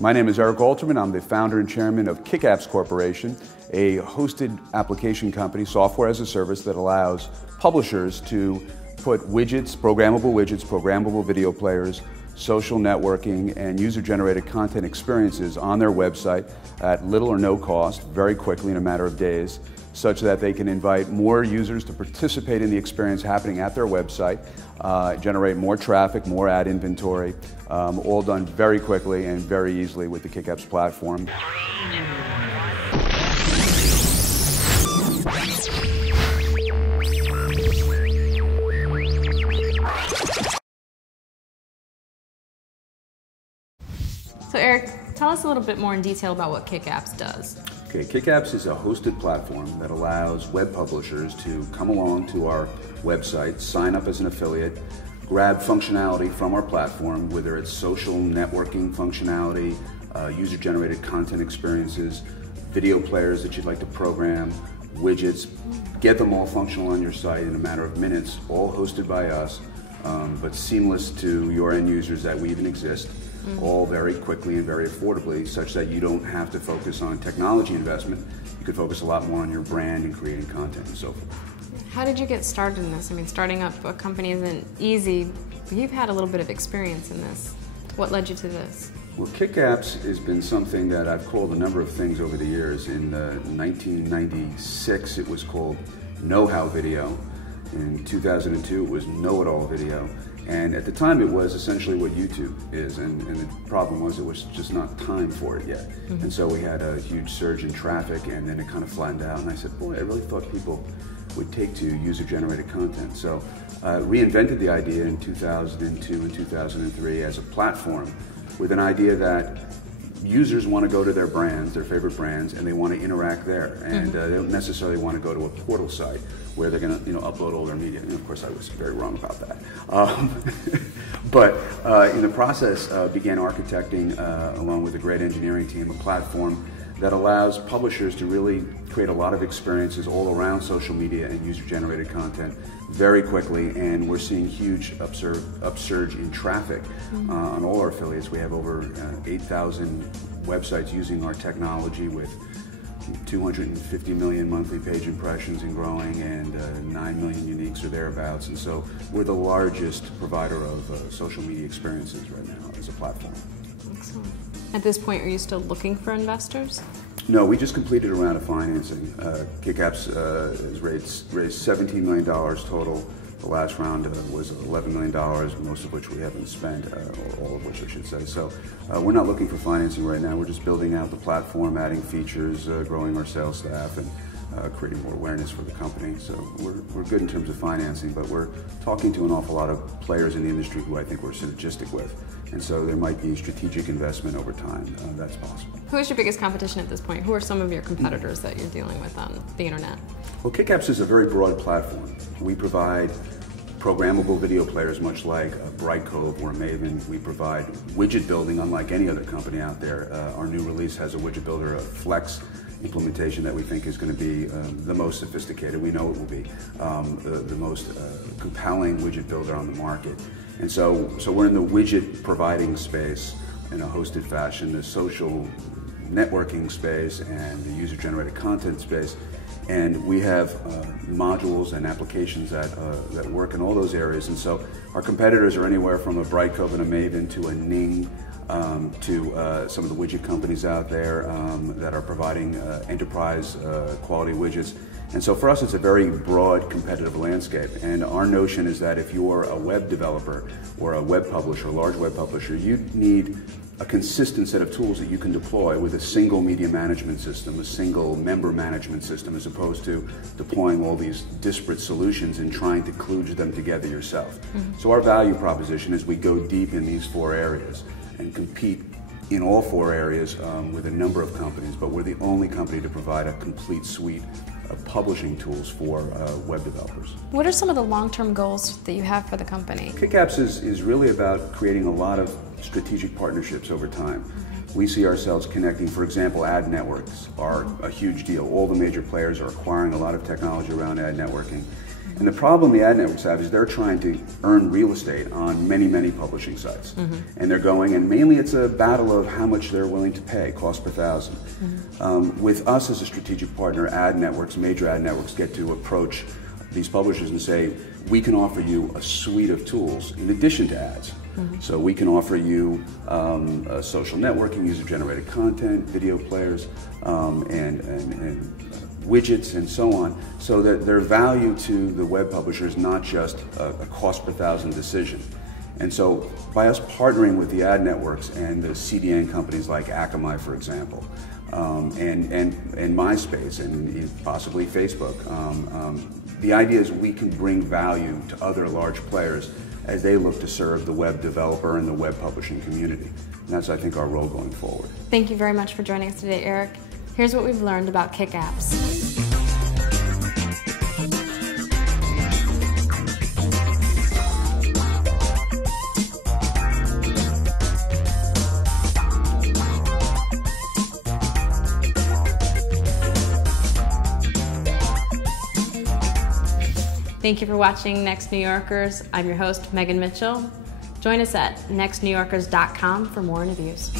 My name is Eric Alterman. I'm the founder and chairman of KickApps Corporation, a hosted application company, software as a service that allows publishers to put widgets, programmable video players, social networking, and user-generated content experiences on their website at little or no cost, very quickly in a matter of days, such that they can invite more users to participate in the experience happening at their website, generate more traffic, more ad inventory, all done very quickly and very easily with the KickApps platform. So Eric, tell us a little bit more in detail about what KickApps does. Okay, KickApps is a hosted platform that allows web publishers to come along to our website, sign up as an affiliate, grab functionality from our platform, whether it's social networking functionality, user-generated content experiences, video players that you'd like to program, widgets, get them all functional on your site in a matter of minutes, all hosted by us, but seamless to your end users that we even exist. All very quickly and very affordably, such that you don't have to focus on technology investment. You could focus a lot more on your brand and creating content and so forth. How did you get started in this? I mean, starting up a company isn't easy. You've had a little bit of experience in this. What led you to this? Well, KickApps has been something that I've called a number of things over the years. In 1996, it was called Know-How Video. In 2002, it was Know-It-All Video. And at the time, it was essentially what YouTube is, and the problem was it was just not time for it yet. And so we had a huge surge in traffic, and then it kind of flattened out, and I said, boy, I really thought people would take to user-generated content. So reinvented the idea in 2002 and 2003 as a platform with an idea that users want to go to their brands, their favorite brands, and they want to interact there. And they don't necessarily want to go to a portal site where they're going to upload all their media. And of course, I was very wrong about that. But in the process, began architecting, along with a great engineering team, a platform that allows publishers to really create a lot of experiences all around social media and user-generated content very quickly, and we're seeing huge upsurge in traffic on all our affiliates. We have over 8,000 websites using our technology with 250 million monthly page impressions and growing, and 9 million uniques or thereabouts. And so we're the largest provider of social media experiences right now as a platform. Excellent. At this point, are you still looking for investors? No, we just completed a round of financing. KickApps has raised $17 million total. The last round was $11 million, most of which we haven't spent, or all of which I should say. So we're not looking for financing right now. We're just building out the platform, adding features, growing our sales staff, and creating more awareness for the company. So we're good in terms of financing, but we're talking to an awful lot of players in the industry who I think we're synergistic with. And so there might be strategic investment over time. That's possible. Who is your biggest competition at this point? Who are some of your competitors that you're dealing with on the internet? Well, KickApps is a very broad platform. We provide programmable video players, much like a Brightcove or a Maven. We provide widget building, unlike any other company out there. Our new release has a widget builder, a Flex implementation that we think is going to be the most sophisticated. We know it will be the most compelling widget builder on the market. And so we're in the widget providing space in a hosted fashion, the social networking space, and the user-generated content space. And we have modules and applications that work in all those areas. And so our competitors are anywhere from a Brightcove and a Maven to a Ning, to some of the widget companies out there that are providing enterprise quality widgets. And so for us, it's a very broad competitive landscape. And our notion is that if you're a web developer or a web publisher, a large web publisher, you need a consistent set of tools that you can deploy with a single media management system, a single member management system, as opposed to deploying all these disparate solutions and trying to kludge them together yourself. So our value proposition is we go deep in these 4 areas and compete in all 4 areas with a number of companies, but we're the only company to provide a complete suite of publishing tools for web developers. What are some of the long-term goals that you have for the company? KickApps is really about creating a lot of strategic partnerships over time. We see ourselves connecting, for example, ad networks are a huge deal. All the major players are acquiring a lot of technology around ad networking. And the problem the ad networks have is they're trying to earn real estate on many, many publishing sites. And they're going, and mainly it's a battle of how much they're willing to pay, cost per thousand. With us as a strategic partner, ad networks, major ad networks get to approach these publishers and say, we can offer you a suite of tools in addition to ads. So we can offer you social networking, user-generated content, video players, and widgets and so on, so that their value to the web publisher is not just a cost per thousand decision. And so by us partnering with the ad networks and the CDN companies like Akamai, for example, and MySpace and possibly Facebook, the idea is we can bring value to other large players as they look to serve the web developer and the web publishing community. And that's, I think, our role going forward. Thank you very much for joining us today, Eric. Here's what we've learned about KickApps. Thank you for watching Next New Yorkers. I'm your host, Megan Mitchell. Join us at nextNYyorkers.com for more interviews.